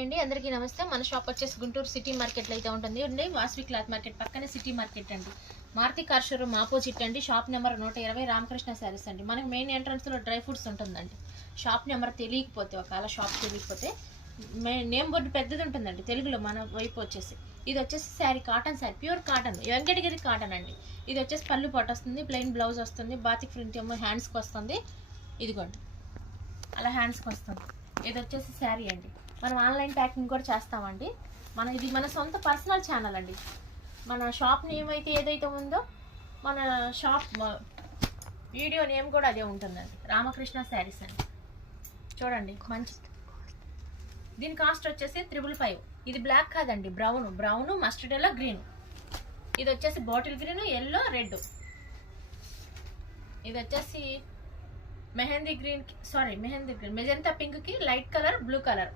Hi అండి, అందరికీ నమస్తే. మన షాప్ వచ్చేసి గుంటూరు సిటీ మార్కెట్లో అయితే ఉంటుంది అండి. వాసవి క్లాత్ మార్కెట్ పక్కనే సిటీ మార్కెట్ అండి. మారుతి కార్ షోరూమ్ ఆపోజిట్ అండి. షాప్ నెంబర్ 120 రామకృష్ణ శారీస్ అండి. మనకి మెయిన్ ఎంట్రన్స్లో డ్రై ఫ్రూట్స్ ఉంటుందండి. షాప్ నెంబర్ తెలియకపోతే, ఒకవేళ షాప్ తెలియకపోతే నేమ్ బోర్డు పెద్దది ఉంటుందండి తెలుగులో మన వైపు వచ్చేసి. ఇది వచ్చేసి sari, cotton sari, pure cotton, Venkatagiri cotton అండి. ఇది వచ్చేసి పళ్ళు పాటు వస్తుంది, ప్లెయిన్ బ్లౌజ్ వస్తుంది, బాతిక్ ప్రింట్ ఏమో హ్యాండ్స్కి వస్తుంది. ఇదిగోండి అలా హ్యాండ్స్కి వస్తుంది. ఇది వచ్చేసి శారీ అండి. మనం ఆన్లైన్ ప్యాకింగ్ కూడా చేస్తామండి. ఇది మన సొంత పర్సనల్ ఛానల్ అండి. మన షాప్ నేమ్ అయితే ఏదైతే ఉందో మన షాప్ వీడియో నేమ్ కూడా అదే ఉంటుందండి, రామకృష్ణ శారీస్ అండి. చూడండి మంచి, దీని కాస్ట్ వచ్చేసి 555. ఇది బ్లాక్ కాదండి, బ్రౌన్ మస్టర్డ్ ఎల్లో గ్రీన్. ఇది వచ్చేసి బాటిల్ గ్రీన్, ఎల్లో, రెడ్. ఇది వచ్చేసి మెజంతా పింక్ కి లైట్ కలర్ బ్లూ కలర్.